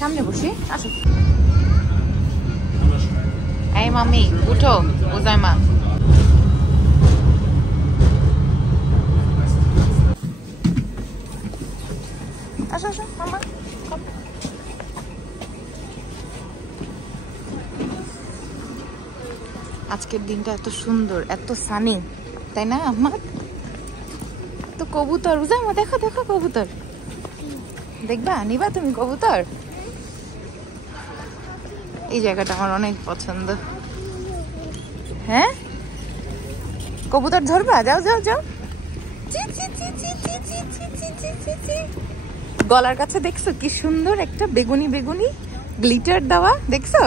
সামনে বসি, আসো। এই মামি উঠো, উজাইমা। আসো আসো মামা। আজকের দিনটা এত সুন্দর, এত সানি, তাই না আম্মা? তো কবুতর, উজাইমা দেখো দেখো কবুতর দেখবা, নিবা তুমি কবুতর? এই জায়গাটা আমার অনেক পছন্দ। হ্যাঁ কবুতর ধরবা? যাও যাও যাও। গলার কাছে দেখছো কি সুন্দর একটা বেগুনি বেগুনি গ্লিটার দেওয়া, দেখছো?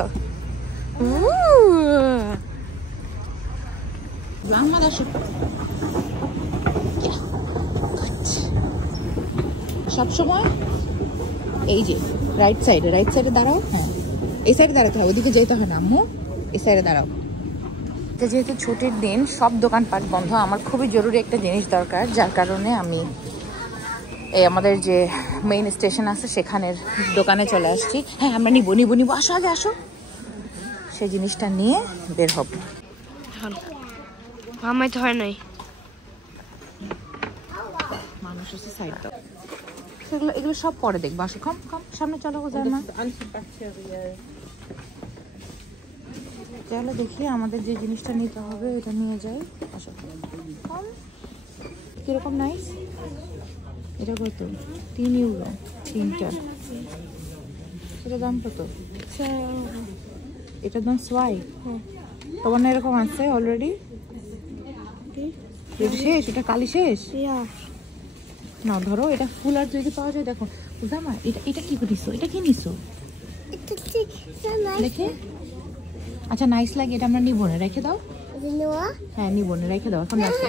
সবসময় এই যে রাইট সাইডে দাঁড়াও। হ্যাঁ এই সাইডে দাঁড়াতে হবে, ওদিকে যেতে হয় না আম্মু, এই সাইডে দাঁড়াও। যেহেতু ছুটির দিন, সব দোকানপাট বন্ধ, আমার খুবই জরুরি একটা জিনিস দরকার, যার কারণে আমি এই আমাদের যে মেইন স্টেশন আছে সেখানের দোকানে চলে আসছি। হ্যাঁ আমরা নিবো নিবো নিবো, আসো আগে আসো, সেই জিনিসটা নিয়ে বের হব। আমার তো হয় নাই, মানুষ আছে সাইড দাও, সেগুলো এগুলো সব পরে দেখবো। আসো কম কম সামনে চলো, যায় না চলো দেখি আমাদের যে জিনিসটা নিতে হবে এটা নিয়ে যাই। আসো কম, কিরকম নাইস, এটা কত? 3 ইউরো 3টা। সেটা দাম কত? এটার দাম সোয়াই। তোমার না এরকম আছে অলরেডি? এটা শেষ, এটা কালি শেষ না। ধরো এটা ফুল আর যদি পাওয়া যায়, দেখো বুঝামা এটা এটা কি নিছো, এটা কি নিছো দেখে? আচ্ছা নাইস লাগে, এটা আমরা নিবো না, রেখে দাও। হ্যাঁ নিবো না, রেখে দাও এখন রাখো।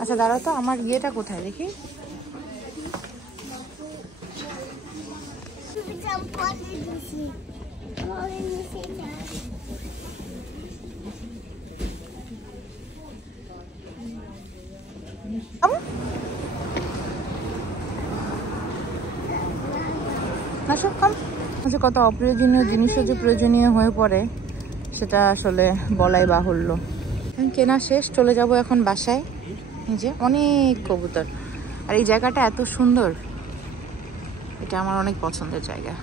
আচ্ছা দাঁড়াও তো, আমার ইয়েটা কোথায় দেখি? কত অপ্রয়োজনীয় জিনিসও যে প্রয়োজনীয় হয়ে পড়ে সেটা আসলে বলাই বাহুল্য। কেনা শেষ, চলে যাব এখন বাসায়। এই যে অনেক কবুতর, আর এই জায়গাটা এত সুন্দর, এটা আমার অনেক পছন্দের জায়গা।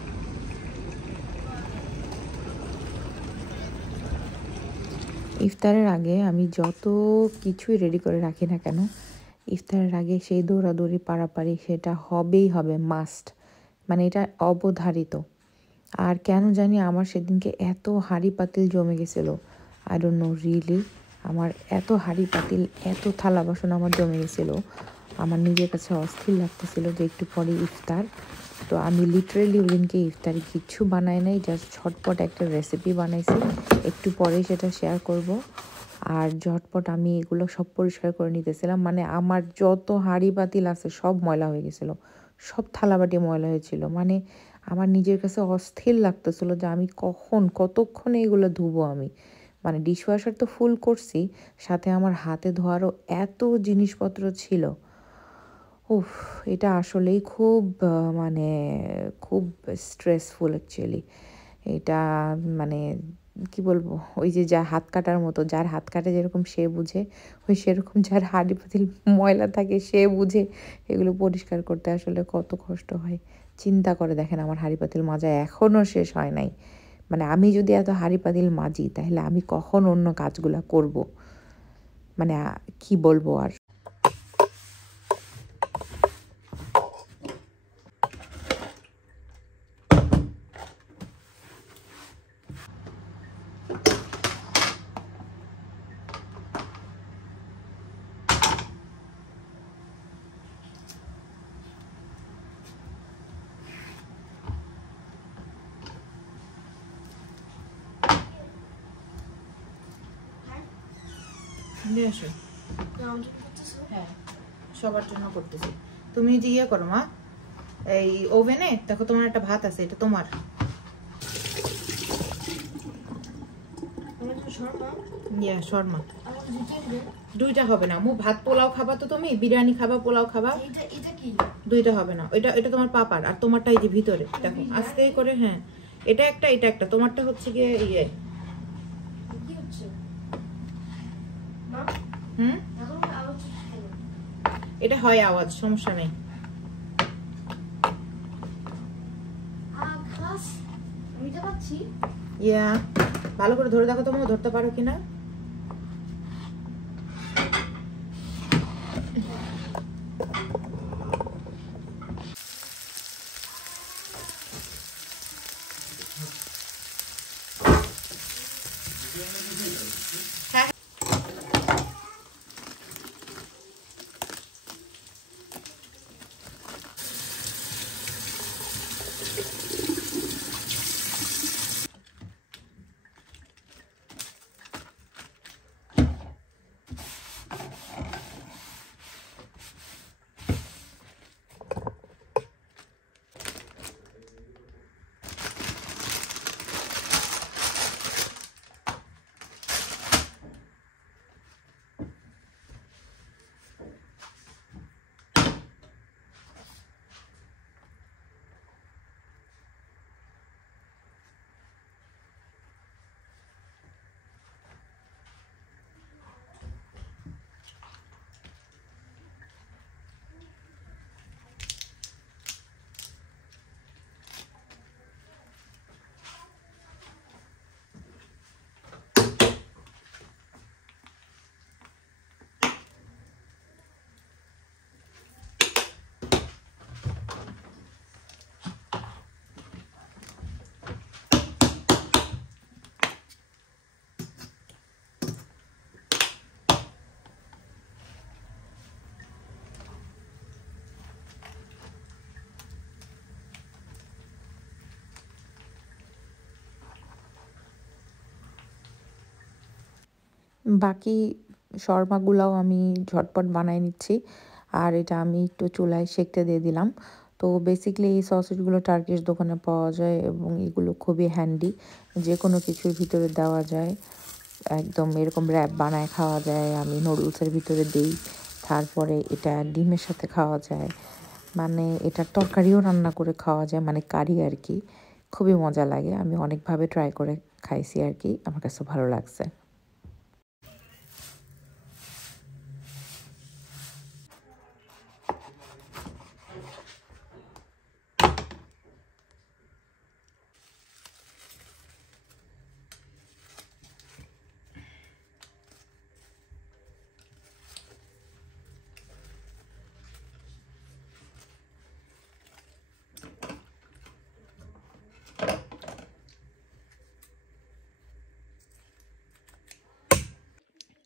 ইফতারের আগে আমি যত কিছুই রেডি করে রাখি না কেন, ইফতারের আগে সেই দৌড়াদৌড়ি পারাপারি সেটা হবেই হবে, মাস্ট, মানে এটা অবধারিত। আর কেন জানি আমার সেদিনকে এত হাঁড়ি পাতিল জমে গেছিলো, আই ডোন্ট নো রিয়েলি, আমার এত হাঁড়ি পাতিল এত থালা বাসন আমার জমে গেছিলো, আমার নিজের কাছে অস্থির লাগতেছিল যে একটু পরে ইফতার। তো আমি লিটারেলি ওদিনকে ইফতারে কিচ্ছু বানাই নাই, জাস্ট ঝটপট একটা রেসিপি বানাইছি, একটু পরে সেটা শেয়ার করব। আর ঝটপট আমি এগুলো সব পরিষ্কার করে নিতেছিলাম, মানে আমার যত হাঁড়ি পাতিল আছে সব ময়লা হয়ে গেছিলো, সব থালাবাটি ময়লা হয়েছিল। মানে আমার নিজের কাছে অস্থির লাগতেছিল যে আমি কতক্ষণে এগুলো ধুবো আমি। মানে ডিশওয়াশার তো ফুল করছি, সাথে আমার হাতে ধোয়ারও এত জিনিসপত্র ছিল। উফ, এটা আসলেই খুব মানে খুব স্ট্রেসফুল অ্যাকচুয়ালি। এটা মানে কি বলবো, ওই যে যা হাত কাটার মতো, যার হাত কাটে যেরকম সে বুঝে, ওই সেরকম যার হাঁড়ি পাতিল ময়লা থাকে সে বুঝে এগুলো পরিষ্কার করতে আসলে কত কষ্ট হয়। চিন্তা করে দেখেন, আমার হাঁড়ি পাতিল মাজা এখনও শেষ হয় নাই। মানে আমি যদি এত হাঁড়ি পাতিল মাজি তাহলে আমি কখন অন্য কাজগুলো করব? মানে কি বলবো আর। হ্যাঁ সবার জন্য করতেছি। তুমি যে ইয়ে করো মা, এই ওভেনে দেখো তোমার একটা ভাত আছে, এটা তোমার ইয়া শর্মা দুইটা হবে না মু ভাত পোলাও খাবা তো তুমি বিরিয়ানি খাবা পোলাও খাবা দুইটা হবে না এটা এটা তোমার পাপার আর তোমারটা এই যে ভিতরে দেখো আস্তে করে হ্যাঁ এটা একটা তোমারটা হচ্ছে গিয়ে ইয়ে এটা হয় আওয়াজ সমস্যা নেই ইয়া ভালো করে ধরে দেখো তোমাকে ধরতে পারো কিনা বাকি শর্মাগুলাও আমি ঝটপট বানাই নিচ্ছি আর এটা আমি একটু চুলায় সেঁকতে দিয়ে দিলাম তো বেসিক্যালি এই সসেজগুলো টার্কিশ দোকানে পাওয়া যায় এবং এগুলো খুবই হ্যান্ডি যে কোনো কিছুর ভিতরে দেওয়া যায় একদম এরকম র্যাপ বানায় খাওয়া যায় আমি নুডলসের ভিতরে দিই তারপরে এটা ডিমের সাথে খাওয়া যায় মানে এটার তরকারিও রান্না করে খাওয়া যায় মানে কারি আর কি খুবই মজা লাগে আমি অনেকভাবে ট্রাই করে খাইছি আর কি আমার কাছে ভালো লাগছে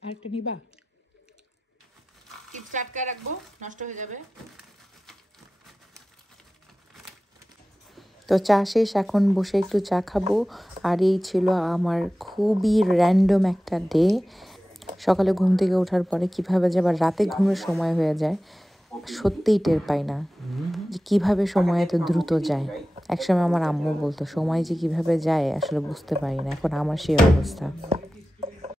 আরেকটা নিবা চিপস টাটকা রাখবো নষ্ট হয়ে যাবে তো চা শেষ এখন বসে একটু চা খাবো আর এই ছিল আমার খুবই র্যান্ডম একটা ডে সকালে ঘুম থেকে ওঠার পরে কিভাবে যে আবার রাতে ঘুমের সময় হয়ে যায় সত্যিই টের পাই না যে কিভাবে সময় এত দ্রুত যায় একসময় আমার আম্মু বলতো সময় যে কিভাবে যায় আসলে বুঝতে পারি না এখন আমার সেই অবস্থা